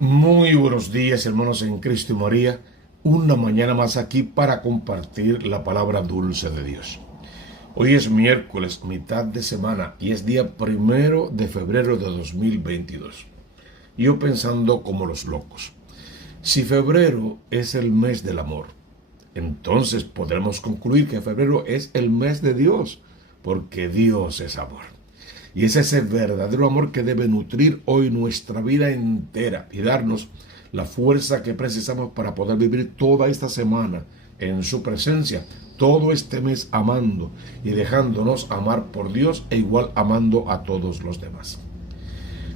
Muy buenos días, hermanos en Cristo y María. Una mañana más aquí para compartir la palabra dulce de Dios. Hoy es miércoles, mitad de semana, y es día 1 de febrero de 2022. Yo pensando como los locos. Si febrero es el mes del amor, entonces podremos concluir que febrero es el mes de Dios, porque Dios es amor. Y es ese verdadero amor que debe nutrir hoy nuestra vida entera y darnos la fuerza que precisamos para poder vivir toda esta semana en su presencia, todo este mes amando y dejándonos amar por Dios e igual amando a todos los demás.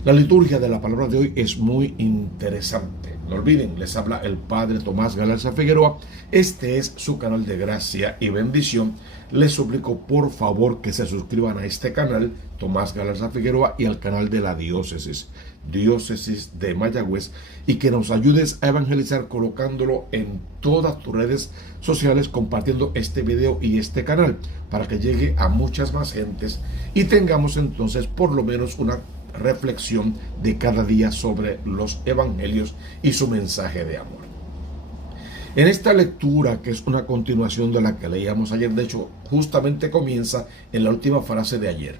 La liturgia de la palabra de hoy es muy interesante. No olviden, les habla el Padre Tomás Galarza Figueroa. Este es su canal de gracia y bendición. Les suplico por favor que se suscriban a este canal, Tomás Galarza Figueroa, y al canal de la Diócesis de Mayagüez, y que nos ayudes a evangelizar colocándolo en todas tus redes sociales, compartiendo este video y este canal para que llegue a muchas más gentes y tengamos entonces por lo menos una reflexión de cada día sobre los evangelios y su mensaje de amor. En esta lectura, que es una continuación de la que leíamos ayer, de hecho justamente comienza en la última frase de ayer.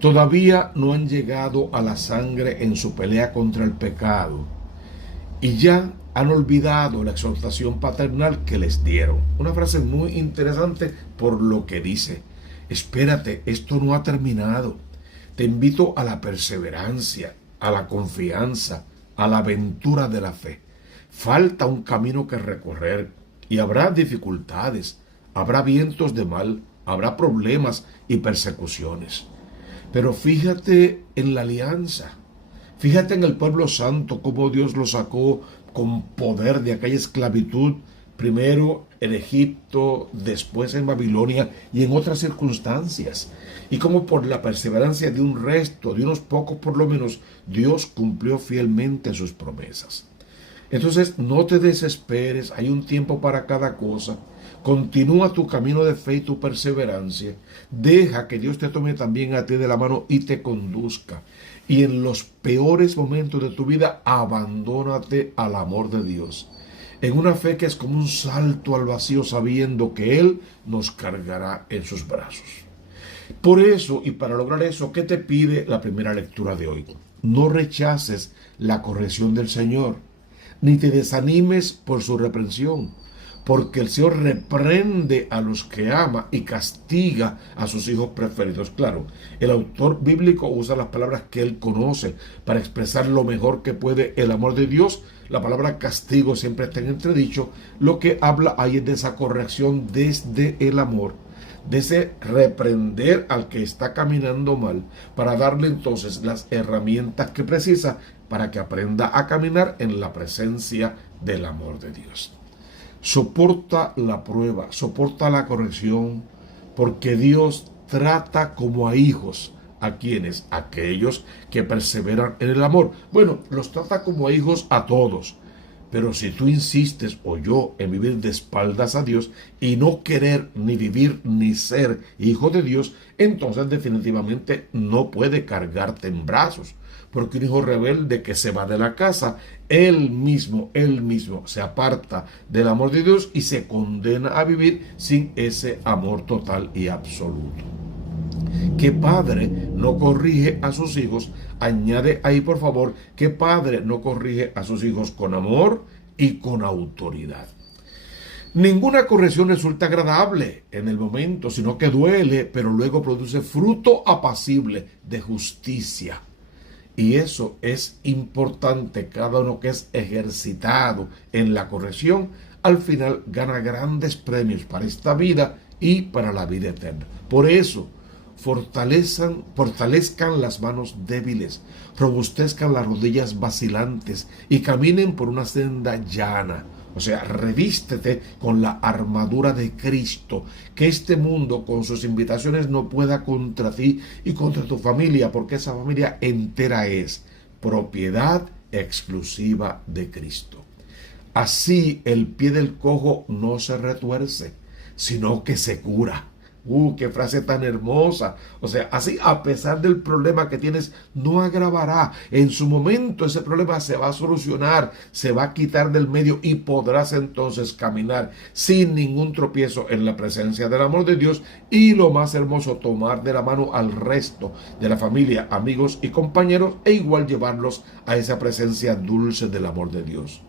Todavía no han llegado a la sangre en su pelea contra el pecado y ya han olvidado la exhortación paternal que les dieron. Una frase muy interesante por lo que dice: espérate, esto no ha terminado. Te invito a la perseverancia, a la confianza, a la aventura de la fe. Falta un camino que recorrer y habrá dificultades, habrá vientos de mal, habrá problemas y persecuciones. Pero fíjate en la alianza, fíjate en el pueblo santo, cómo Dios lo sacó con poder de aquella esclavitud, primero en Egipto, después en Babilonia y en otras circunstancias. Y cómo por la perseverancia de un resto, de unos pocos por lo menos, Dios cumplió fielmente sus promesas. Entonces no te desesperes, hay un tiempo para cada cosa. Continúa tu camino de fe y tu perseverancia. Deja que Dios te tome también a ti de la mano y te conduzca. Y en los peores momentos de tu vida, abandónate al amor de Dios. En una fe que es como un salto al vacío, sabiendo que Él nos cargará en sus brazos. Por eso, y para lograr eso, ¿qué te pide la primera lectura de hoy? No rechaces la corrección del Señor, ni te desanimes por su reprensión, porque el Señor reprende a los que ama y castiga a sus hijos preferidos. Claro, el autor bíblico usa las palabras que él conoce para expresar lo mejor que puede el amor de Dios. La palabra castigo siempre está en entredicho. Lo que habla ahí es de esa corrección desde el amor, de ese reprender al que está caminando mal, para darle entonces las herramientas que precisa para que aprenda a caminar en la presencia del amor de Dios. Soporta la prueba, soporta la corrección, porque Dios trata como a hijos. ¿A quienes? Aquellos que perseveran en el amor. Bueno, los trata como a hijos a todos. Pero si tú insistes, o yo, en vivir de espaldas a Dios y no querer ni vivir ni ser hijo de Dios, entonces definitivamente no puede cargarte en brazos. Porque un hijo rebelde que se va de la casa, él mismo se aparta del amor de Dios y se condena a vivir sin ese amor total y absoluto. ¿Qué padre no corrige a sus hijos? Añade ahí, por favor, ¿qué padre no corrige a sus hijos con amor y con autoridad? Ninguna corrección resulta agradable en el momento, sino que duele, pero luego produce fruto apacible de justicia. Y eso es importante. Cada uno que es ejercitado en la corrección, al final gana grandes premios para esta vida y para la vida eterna. Por eso, fortalezcan las manos débiles, robustezcan las rodillas vacilantes y caminen por una senda llana. O sea, revístete con la armadura de Cristo, que este mundo con sus invitaciones no pueda contra ti y contra tu familia, porque esa familia entera es propiedad exclusiva de Cristo. Así el pie del cojo no se retuerce, sino que se cura. Qué frase tan hermosa. O sea, así a pesar del problema que tienes, no agravará. En su momento ese problema se va a solucionar, se va a quitar del medio y podrás entonces caminar sin ningún tropiezo en la presencia del amor de Dios. Y lo más hermoso, tomar de la mano al resto de la familia, amigos y compañeros e igual llevarlos a esa presencia dulce del amor de Dios.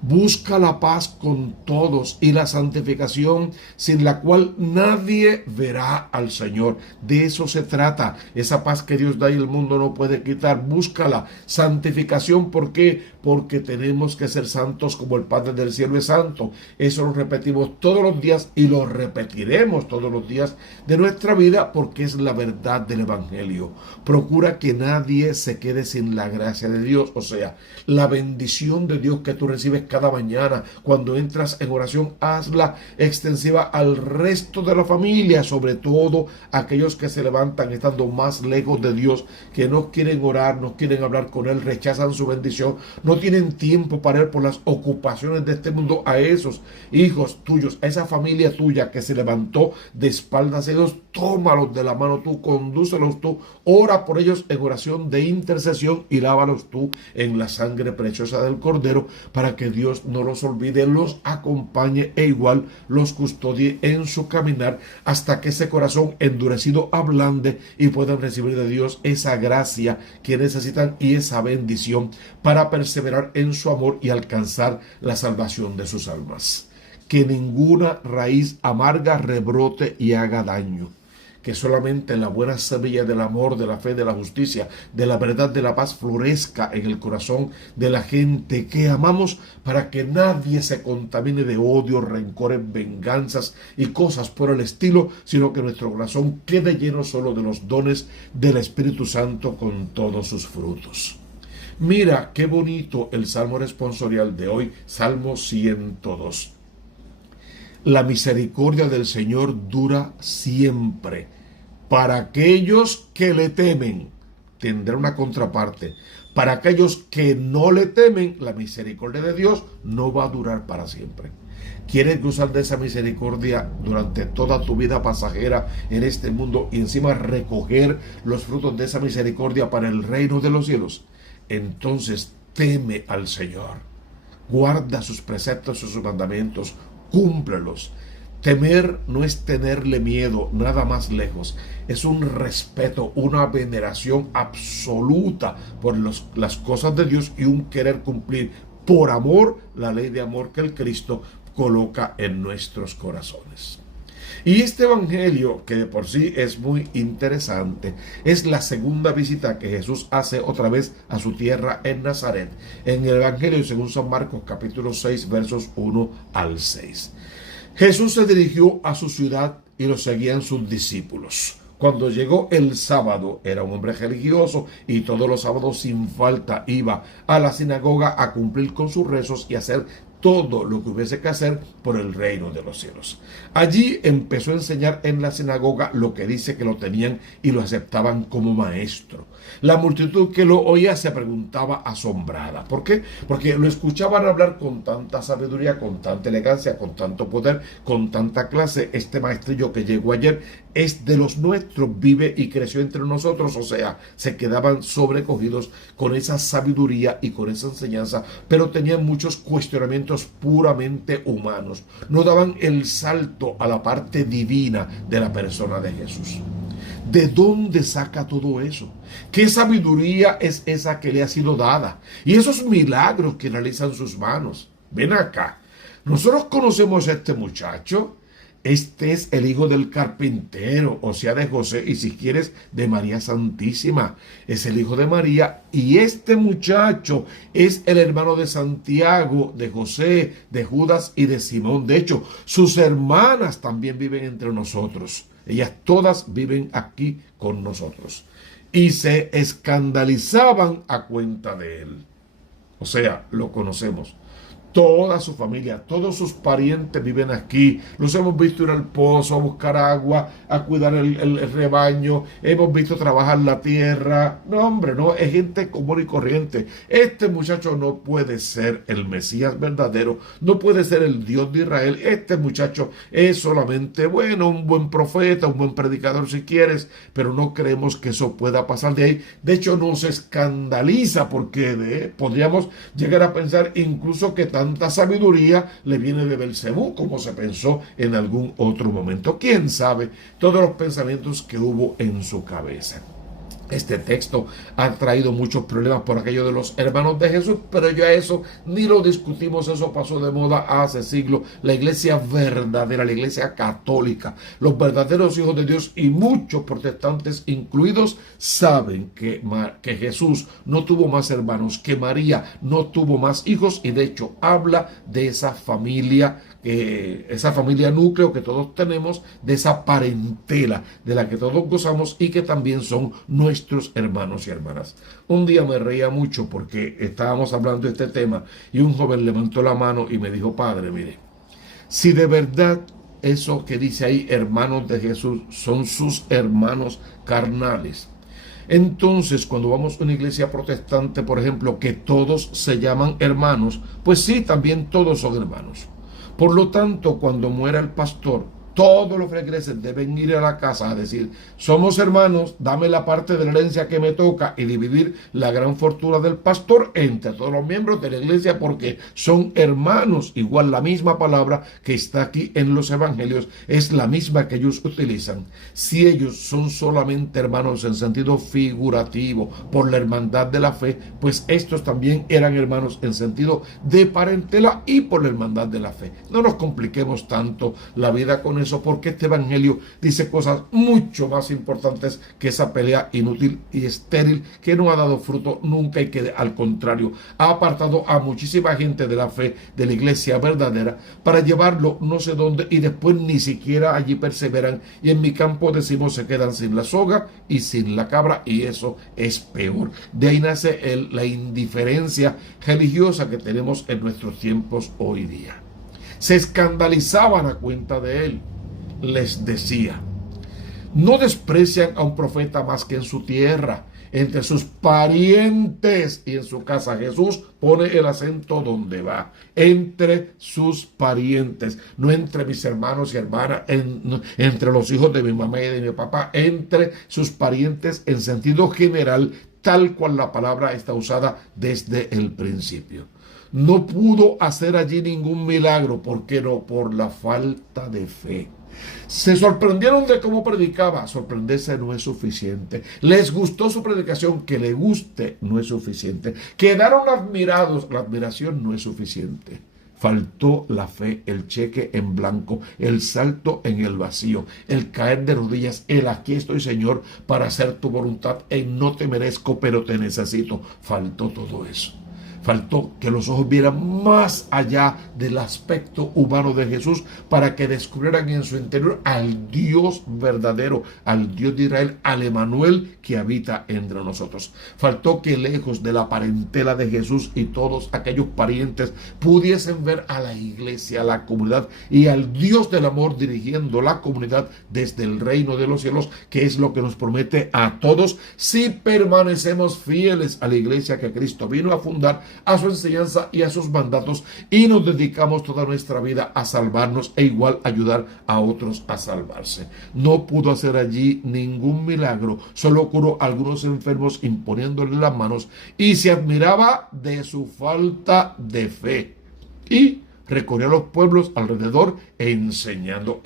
Busca la paz con todos y la santificación sin la cual nadie verá al Señor. De eso se trata. Esa paz que Dios da y el mundo no puede quitar. Búscala. Santificación, ¿por qué? Porque tenemos que ser santos como el Padre del cielo es santo. Eso lo repetimos todos los días y lo repetiremos todos los días de nuestra vida porque es la verdad del Evangelio. Procura que nadie se quede sin la gracia de Dios, o sea, la bendición de Dios que tú recibes cada mañana. Cuando entras en oración, hazla extensiva al resto de la familia, sobre todo aquellos que se levantan estando más lejos de Dios, que no quieren orar, no quieren hablar con Él, rechazan su bendición, no tienen tiempo para Él por las ocupaciones de este mundo. A esos hijos tuyos, a esa familia tuya que se levantó de espaldas a Dios, tómalos de la mano tú, condúcelos tú, ora por ellos en oración de intercesión y lávalos tú en la sangre preciosa del Cordero, para que Dios no los olvide, los acompañe e igual los custodie en su caminar hasta que ese corazón endurecido ablande y puedan recibir de Dios esa gracia que necesitan y esa bendición para perseverar en su amor y alcanzar la salvación de sus almas. Que ninguna raíz amarga rebrote y haga daño. Que solamente la buena semilla del amor, de la fe, de la justicia, de la verdad, de la paz florezca en el corazón de la gente que amamos, para que nadie se contamine de odio, rencores, venganzas y cosas por el estilo, sino que nuestro corazón quede lleno solo de los dones del Espíritu Santo con todos sus frutos. Mira qué bonito el Salmo responsorial de hoy, Salmo 102. La misericordia del Señor dura siempre. Para aquellos que le temen, tendrá una contraparte. Para aquellos que no le temen, la misericordia de Dios no va a durar para siempre. ¿Quieres gozar de esa misericordia durante toda tu vida pasajera en este mundo y encima recoger los frutos de esa misericordia para el reino de los cielos? Entonces teme al Señor. Guarda sus preceptos y sus mandamientos. Cúmplelos. Temer no es tenerle miedo, nada más lejos. Es un respeto, una veneración absoluta por las cosas de Dios y un querer cumplir por amor la ley de amor que el Cristo coloca en nuestros corazones. Y este evangelio, que de por sí es muy interesante, es la segunda visita que Jesús hace otra vez a su tierra en Nazaret, en el evangelio según San Marcos capítulo 6 versos 1 al 6. Jesús se dirigió a su ciudad y lo seguían sus discípulos. Cuando llegó el sábado, era un hombre religioso y todos los sábados sin falta iba a la sinagoga a cumplir con sus rezos y hacer todo lo que hubiese que hacer por el reino de los cielos. Allí empezó a enseñar en la sinagoga lo que dice que lo tenían y lo aceptaban como maestro. La multitud que lo oía se preguntaba asombrada. ¿Por qué? Porque lo escuchaban hablar con tanta sabiduría, con tanta elegancia, con tanto poder, con tanta clase. Este maestrillo que llegó ayer es de los nuestros, vive y creció entre nosotros. O sea, se quedaban sobrecogidos con esa sabiduría y con esa enseñanza, pero tenían muchos cuestionamientos puramente humanos. No daban el salto a la parte divina de la persona de Jesús. ¿De dónde saca todo eso? ¿Qué sabiduría es esa que le ha sido dada? Y esos milagros que realizan sus manos. Ven acá. Nosotros conocemos a este muchacho. Este es el hijo del carpintero, o sea, de José, y si quieres, de María Santísima. Es el hijo de María, y este muchacho es el hermano de Santiago, de José, de Judas y de Simón. De hecho, sus hermanas también viven entre nosotros. Ellas todas viven aquí con nosotros. Y se escandalizaban a cuenta de él. O sea, lo conocemos. Toda su familia, todos sus parientes viven aquí. Los hemos visto ir al pozo a buscar agua, a cuidar el rebaño. Hemos visto trabajar la tierra. No, hombre, no, es gente común y corriente. Este muchacho no puede ser el Mesías verdadero, no puede ser el Dios de Israel. Este muchacho es solamente, bueno, un buen profeta, un buen predicador si quieres, pero no creemos que eso pueda pasar de ahí. De hecho, nos escandaliza porque podríamos llegar a pensar incluso que tanta sabiduría le viene de Belcebú, como se pensó en algún otro momento. ¿Quién sabe todos los pensamientos que hubo en su cabeza? Este texto ha traído muchos problemas por aquello de los hermanos de Jesús, pero ya eso ni lo discutimos, eso pasó de moda hace siglos. La iglesia verdadera, la iglesia católica, los verdaderos hijos de Dios y muchos protestantes incluidos saben que Jesús no tuvo más hermanos, que María no tuvo más hijos y de hecho habla de esa familia núcleo que todos tenemos, de esa parentela de la que todos gozamos y que también son nuestros hermanos y hermanas. Un día me reía mucho porque estábamos hablando de este tema y un joven levantó la mano y me dijo: padre, mire, si de verdad eso que dice ahí, hermanos de Jesús, son sus hermanos carnales, entonces cuando vamos a una iglesia protestante, por ejemplo, que todos se llaman hermanos, pues sí, también todos son hermanos. Por lo tanto, cuando muera el pastor, todos los feligreses deben ir a la casa a decir: somos hermanos, dame la parte de la herencia que me toca, y dividir la gran fortuna del pastor entre todos los miembros de la iglesia, porque son hermanos. Igual la misma palabra que está aquí en los evangelios es la misma que ellos utilizan. Si ellos son solamente hermanos en sentido figurativo por la hermandad de la fe, pues estos también eran hermanos en sentido de parentela y por la hermandad de la fe. No nos compliquemos tanto la vida con eso, porque este evangelio dice cosas mucho más importantes que esa pelea inútil y estéril que no ha dado fruto nunca y que al contrario ha apartado a muchísima gente de la fe de la iglesia verdadera para llevarlo no sé dónde y después ni siquiera allí perseveran, y en mi campo decimos se quedan sin la soga y sin la cabra, y eso es peor. De ahí nace la indiferencia religiosa que tenemos en nuestros tiempos hoy día. Se escandalizaban a cuenta de él. Les decía: no desprecian a un profeta más que en su tierra, entre sus parientes y en su casa. Jesús pone el acento donde va: entre sus parientes, no entre mis hermanos y hermanas, entre los hijos de mi mamá y de mi papá, entre sus parientes en sentido general, tal cual la palabra está usada desde el principio. No pudo hacer allí ningún milagro. ¿Por qué no? Por la falta de fe. Se sorprendieron de cómo predicaba. Sorprenderse no es suficiente. Les gustó su predicación. Que le guste no es suficiente. Quedaron admirados. La admiración no es suficiente. Faltó la fe, el cheque en blanco, el salto en el vacío, el caer de rodillas, el aquí estoy, Señor, para hacer tu voluntad, en no te merezco, pero te necesito. Faltó todo eso. Faltó que los ojos vieran más allá del aspecto humano de Jesús para que descubrieran en su interior al Dios verdadero, al Dios de Israel, al Emanuel que habita entre nosotros. Faltó que lejos de la parentela de Jesús y todos aquellos parientes pudiesen ver a la iglesia, a la comunidad y al Dios del amor dirigiendo la comunidad desde el reino de los cielos, que es lo que nos promete a todos si permanecemos fieles a la iglesia que Cristo vino a fundar, a su enseñanza y a sus mandatos, y nos dedicamos toda nuestra vida a salvarnos e igual ayudar a otros a salvarse. No pudo hacer allí ningún milagro, solo curó a algunos enfermos imponiéndole las manos, y se admiraba de su falta de fe. Y recorrió a los pueblos alrededor enseñando,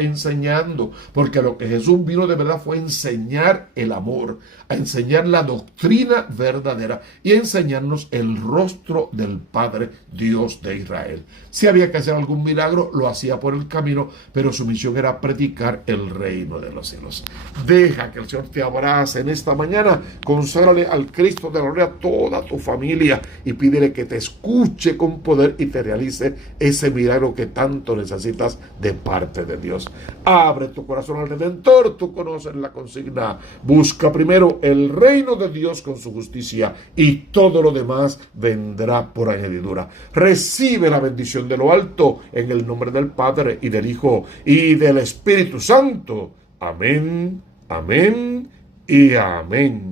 porque lo que Jesús vino de verdad fue a enseñar el amor, a enseñar la doctrina verdadera y a enseñarnos el rostro del Padre Dios de Israel. Si había que hacer algún milagro, lo hacía por el camino, pero su misión era predicar el reino de los cielos. Deja que el Señor te abrace en esta mañana, conságrale al Cristo de la gloria a toda tu familia y pídele que te escuche con poder y te realice ese milagro que tanto necesitas de parte de Dios. Abre tu corazón al Redentor. Tú conoces la consigna: busca primero el reino de Dios con su justicia y todo lo demás vendrá por añadidura. Recibe la bendición de lo alto en el nombre del Padre y del Hijo y del Espíritu Santo. Amén, amén y amén.